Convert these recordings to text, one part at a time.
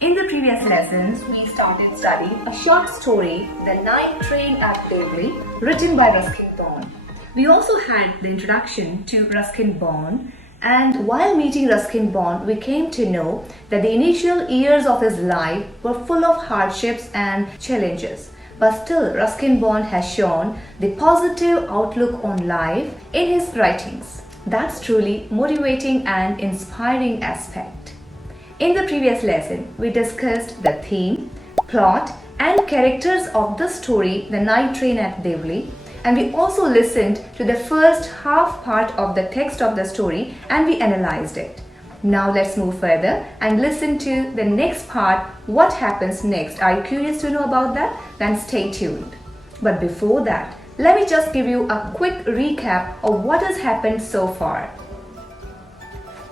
In the previous lessons, we started studying a short story, The Night Train at Deoli, written by Ruskin Bond. We also had the introduction to Ruskin Bond, and while meeting Ruskin Bond, we came to know that the initial years of his life were full of hardships and challenges. But still, Ruskin Bond has shown the positive outlook on life in his writings. That's truly motivating and inspiring aspect. In the previous lesson, we discussed the theme, plot and characters of the story The Night Train at Deoli, and we also listened to the first half part of the text of the story and we analyzed it. Now let's move further and listen to the next part. What happens next? Are you curious to know about that? Then stay tuned. But before that, let me just give you a quick recap of what has happened so far.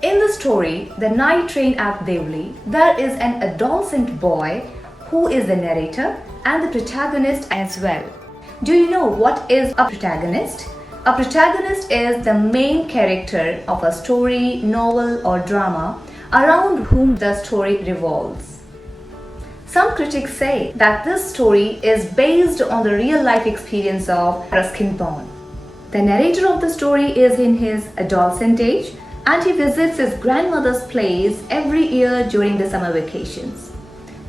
In the story, The Night Train at Deoli, there is an adolescent boy who is the narrator and the protagonist as well. Do you know what is a protagonist? A protagonist is the main character of a story, novel or drama around whom the story revolves. Some critics say that this story is based on the real-life experience of Ruskin Bond. The narrator of the story is in his adolescent age and he visits his grandmother's place every year during the summer vacations.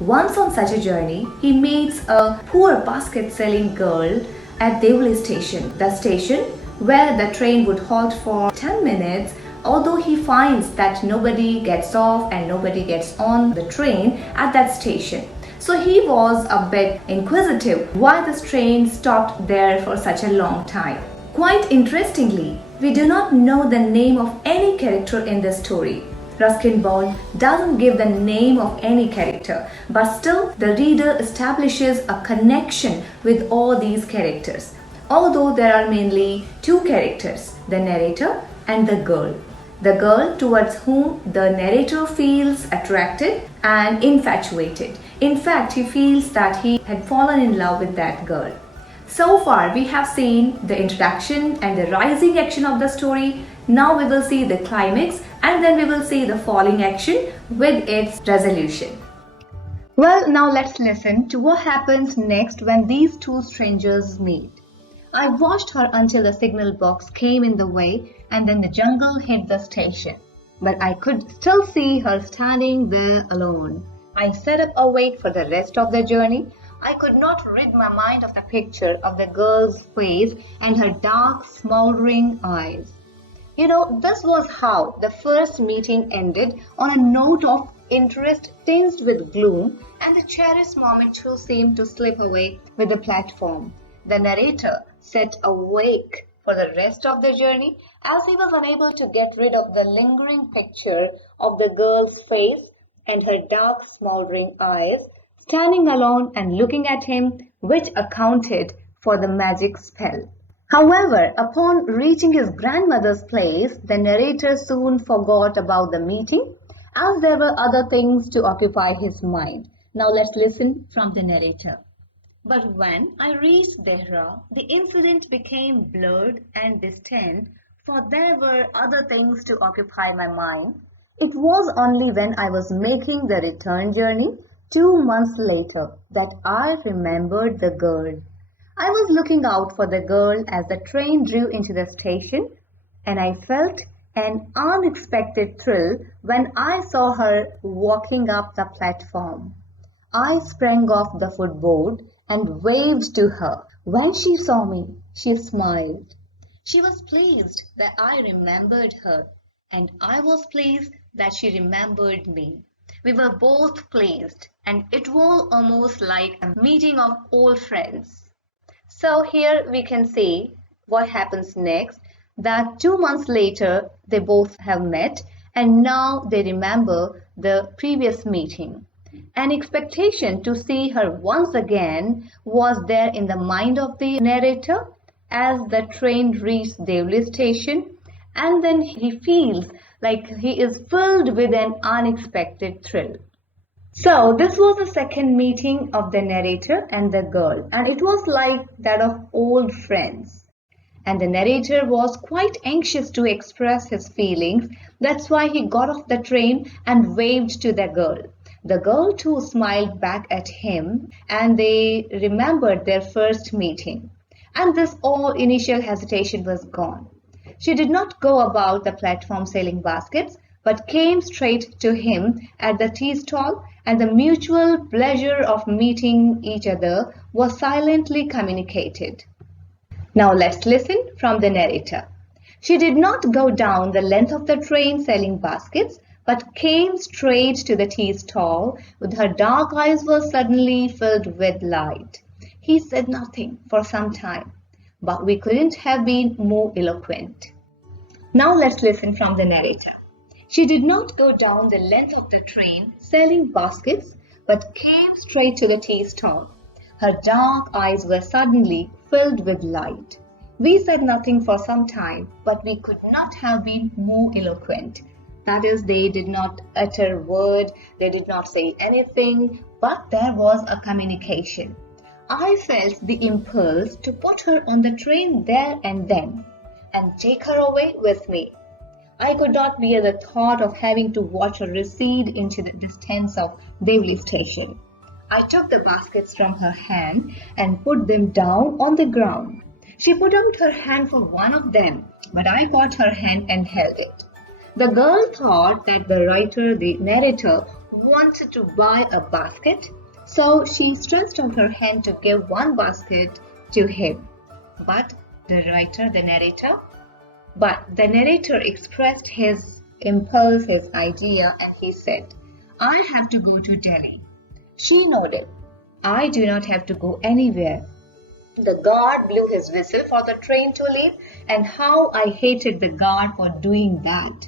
Once on such a journey, he meets a poor basket-selling girl at Deoli station, the station where the train would halt for 10 minutes, although he finds that nobody gets off and nobody gets on the train at that station. So he was a bit inquisitive why this train stopped there for such a long time. Quite interestingly, we do not know the name of any character in this story. Ruskin Bond doesn't give the name of any character, but still the reader establishes a connection with all these characters. Although there are mainly two characters, the narrator and the girl. The girl towards whom the narrator feels attracted and infatuated. In fact, he feels that he had fallen in love with that girl. So far, we have seen the introduction and the rising action of the story. Now we will see the climax and then we will see the falling action with its resolution. Well, now let's listen to what happens next when these two strangers meet. I watched her until the signal box came in the way and then the jungle hit the station. But I could still see her standing there alone. I sat up awake for the rest of the journey. I could not rid my mind of the picture of the girl's face and her dark, smoldering eyes. You know, this was how the first meeting ended, on a note of interest tinged with gloom, and the cherished moment too seemed to slip away with the platform. The narrator sat awake for the rest of the journey as he was unable to get rid of the lingering picture of the girl's face and her dark, smoldering eyes, standing alone and looking at him, which accounted for the magic spell. However, upon reaching his grandmother's place, the narrator soon forgot about the meeting as there were other things to occupy his mind. Now let's listen from the narrator. But when I reached Dehra, the incident became blurred and distant, for there were other things to occupy my mind. It was only when I was making the return journey 2 months later that I remembered the girl. I was looking out for the girl as the train drew into the station, and I felt an unexpected thrill when I saw her walking up the platform. I sprang off the footboard and waved to her. When she saw me, she smiled. She was pleased that I remembered her, and I was pleased that she remembered me. We were both pleased, and it was almost like a meeting of old friends. So here we can see what happens next, that 2 months later they both have met and now they remember the previous meeting. An expectation to see her once again was there in the mind of the narrator as the train reached Deoli station, and then he feels like he is filled with an unexpected thrill. So this was the second meeting of the narrator and the girl, and it was like that of old friends. And the narrator was quite anxious to express his feelings. That's why he got off the train and waved to the girl. The girl too smiled back at him, and they remembered their first meeting. And this all initial hesitation was gone. She did not go about the platform selling baskets, but came straight to him at the tea stall, and the mutual pleasure of meeting each other was silently communicated. Now let's listen from the narrator. She did not go down the length of the train selling baskets, but came straight to the tea stall, with her dark eyes were suddenly filled with light. He said nothing for some time, but we couldn't have been more eloquent. Now let's listen from the narrator. She did not go down the length of the train selling baskets, but came straight to the tea stall. Her dark eyes were suddenly filled with light. We said nothing for some time, but we could not have been more eloquent. That is, they did not utter a word, they did not say anything, but there was a communication. I felt the impulse to put her on the train there and then, and take her away with me. I could not bear the thought of having to watch her recede into the distance of Deoli station. I took the baskets from her hand and put them down on the ground. She put out her hand for one of them, but I caught her hand and held it. The girl thought that the narrator, wanted to buy a basket, so she stretched out her hand to give one basket to him. But the narrator expressed his impulse, his idea, and he said, "I have to go to Delhi." She nodded. "I do not have to go anywhere." The guard blew his whistle for the train to leave, and how I hated the guard for doing that.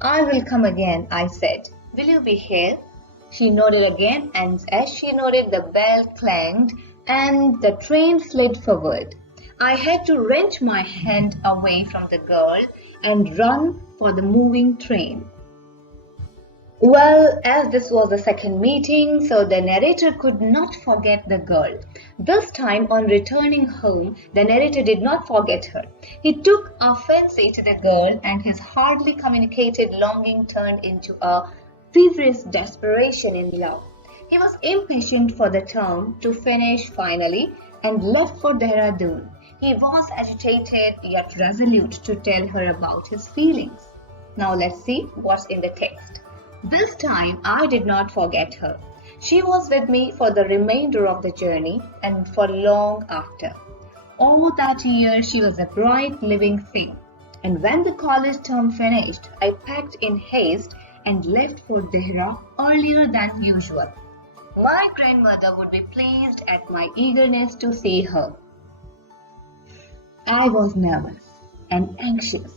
"I will come again," I said. "Will you be here?" She nodded again, and as she nodded, the bell clanged and the train slid forward. I had to wrench my hand away from the girl and run for the moving train. Well, as this was the second meeting, so the narrator could not forget the girl. This time, on returning home, the narrator did not forget her. He took a fancy to the girl, and his hardly communicated longing turned into a feverish desperation in love. He was impatient for the term to finish finally and left for Dehradun. He was agitated yet resolute to tell her about his feelings. Now let's see what's in the text. This time I did not forget her. She was with me for the remainder of the journey and for long after. All that year she was a bright living thing. And when the college term finished, I packed in haste and left for Dehra earlier than usual. My grandmother would be pleased at my eagerness to see her. I was nervous and anxious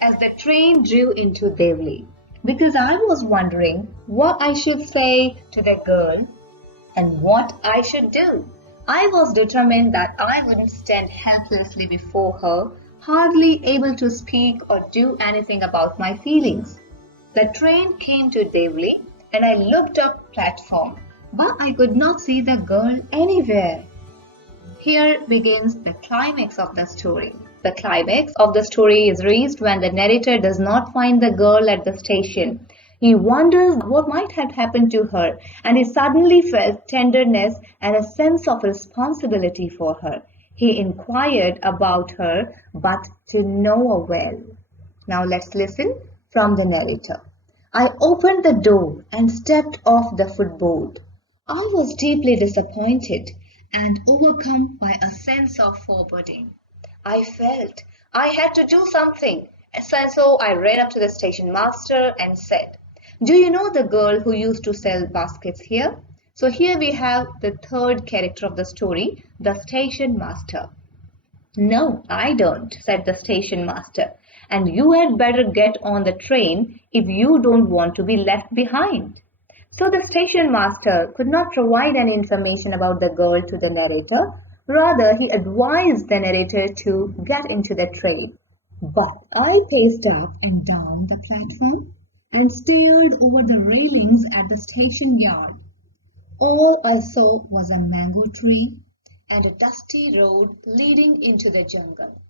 as the train drew into Deoli, because I was wondering what I should say to the girl and what I should do. I was determined that I wouldn't stand helplessly before her, hardly able to speak or do anything about my feelings. The train came to Deoli and I looked up platform, but I could not see the girl anywhere. Here begins the climax of the story. The climax of the story is reached when the narrator does not find the girl at the station. He wonders what might have happened to her, and he suddenly felt tenderness and a sense of responsibility for her. He inquired about her, but to no avail. Now let's listen from the narrator. I opened the door and stepped off the footboard. I was deeply disappointed and overcome by a sense of foreboding. I felt I had to do something, and so I ran up to the station master and said, "Do you know the girl who used to sell baskets here?" So here we have the third character of the story, the station master. "No, I don't," said the station master, "and you had better get on the train if you don't want to be left behind." So the station master could not provide any information about the girl to the narrator. Rather, he advised the narrator to get into the train. But I paced up and down the platform and stared over the railings at the station yard. All I saw was a mango tree and a dusty road leading into the jungle.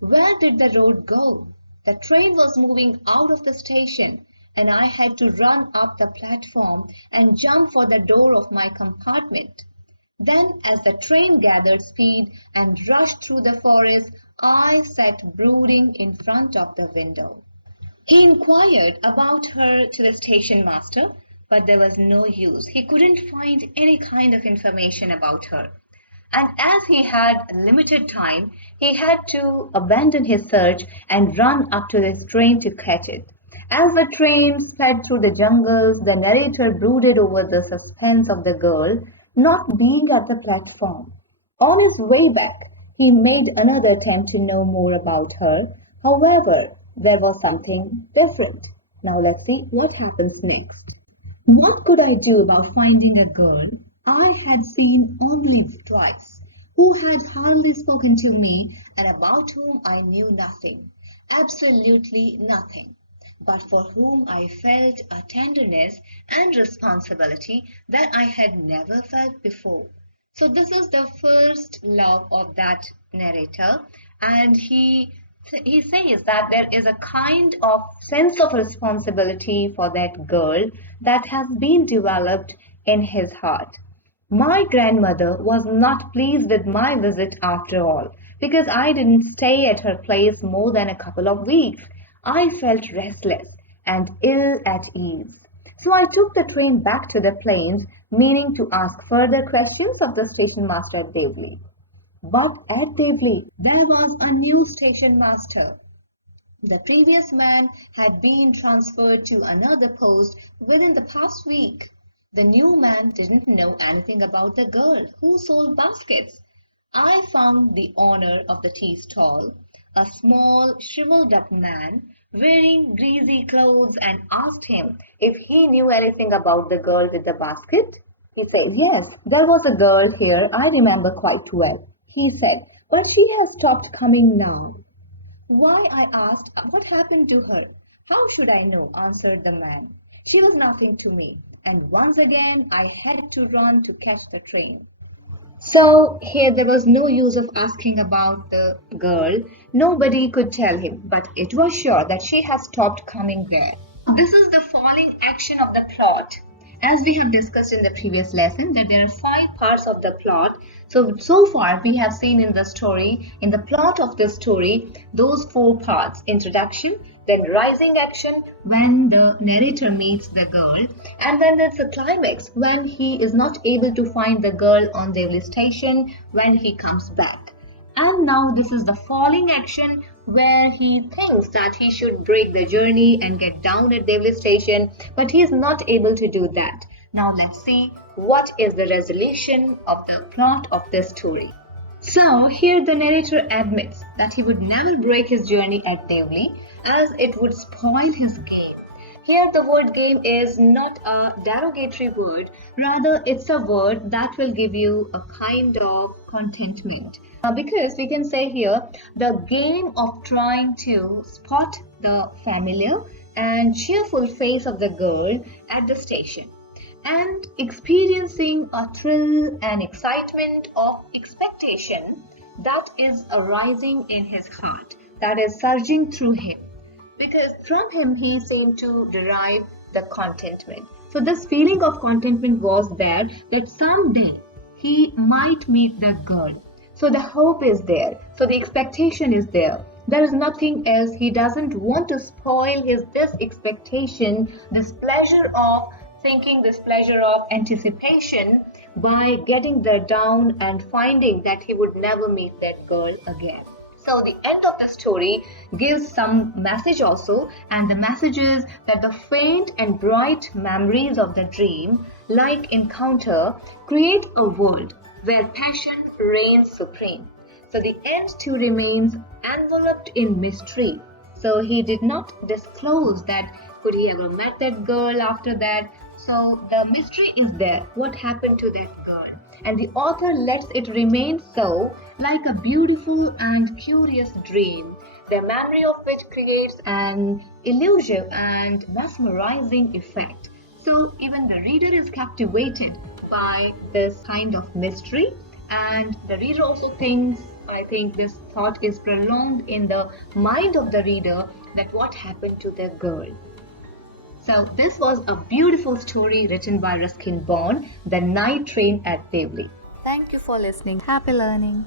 Where did the road go? The train was moving out of the station, and I had to run up the platform and jump for the door of my compartment. Then, as the train gathered speed and rushed through the forest, I sat brooding in front of the window. He inquired about her to the station master, but there was no use. He couldn't find any kind of information about her. And as he had limited time, he had to abandon his search and run up to this train to catch it. As the train sped through the jungles, the narrator brooded over the suspense of the girl not being at the platform. On his way back, he made another attempt to know more about her. However, there was something different. Now let's see what happens next. What could I do about finding a girl I had seen only twice, who had hardly spoken to me and about whom I knew nothing, absolutely nothing, but for whom I felt a tenderness and responsibility that I had never felt before? So this is the first love of that narrator, and he says that there is a kind of sense of responsibility for that girl that has been developed in his heart. My grandmother was not pleased with my visit after all, because I didn't stay at her place more than a couple of weeks. I felt restless and ill at ease. So I took the train back to the plains, meaning to ask further questions of the station master at Deoli. But at Deoli, there was a new station master. The previous man had been transferred to another post within the past week. The new man didn't know anything about the girl who sold baskets. I found the owner of the tea stall, a small, shriveled-up man, wearing greasy clothes, and asked him if he knew anything about the girl with the basket. He said, "Yes, there was a girl here I remember quite well," he said, "but she has stopped coming now." "Why?" I asked. "What happened to her?" "How should I know?" answered the man. "She was nothing to me." And once again I had to run to catch the train. So here there was no use of asking about the girl. Nobody could tell him, but it was sure that she has stopped coming there. This is the falling action of the plot. As we have discussed in the previous lesson, that there are 5 parts of the plot. So far we have seen in the story, in the plot of the story, those 4 parts: introduction, then rising action when the narrator meets the girl, and then there's a climax when he is not able to find the girl on the railway station when he comes back. And now this is the falling action where he thinks that he should break the journey and get down at Deoli station, but he is not able to do that. Now let's see what is the resolution of the plot of this story. So here the narrator admits that he would never break his journey at Deoli as it would spoil his game. Here the word game is not a derogatory word, rather it's a word that will give you a kind of contentment. Because we can say here the game of trying to spot the familiar and cheerful face of the girl at the station and experiencing a thrill and excitement of expectation that is arising in his heart, that is surging through him. Because from him he seemed to derive the contentment. So this feeling of contentment was there that someday he might meet that girl. So the hope is there. So the expectation is there. There is nothing else. He doesn't want to spoil this expectation, this pleasure of thinking, this pleasure of anticipation by getting there down and finding that he would never meet that girl again. So the end of the story gives some message also, and the message is that the faint and bright memories of the dream, like encounter, create a world where passion reigns supreme. So the end too remains enveloped in mystery. So he did not disclose that could he ever met that girl after that. So the mystery is there. What happened to that girl? And the author lets it remain so, like a beautiful and curious dream, the memory of which creates an elusive and mesmerizing effect. So even the reader is captivated by this kind of mystery, and the reader also thinks, I think this thought is prolonged in the mind of the reader, that what happened to the girl. So this was a beautiful story written by Ruskin Bond, The Night Train at Deoli. Thank you for listening. Happy learning.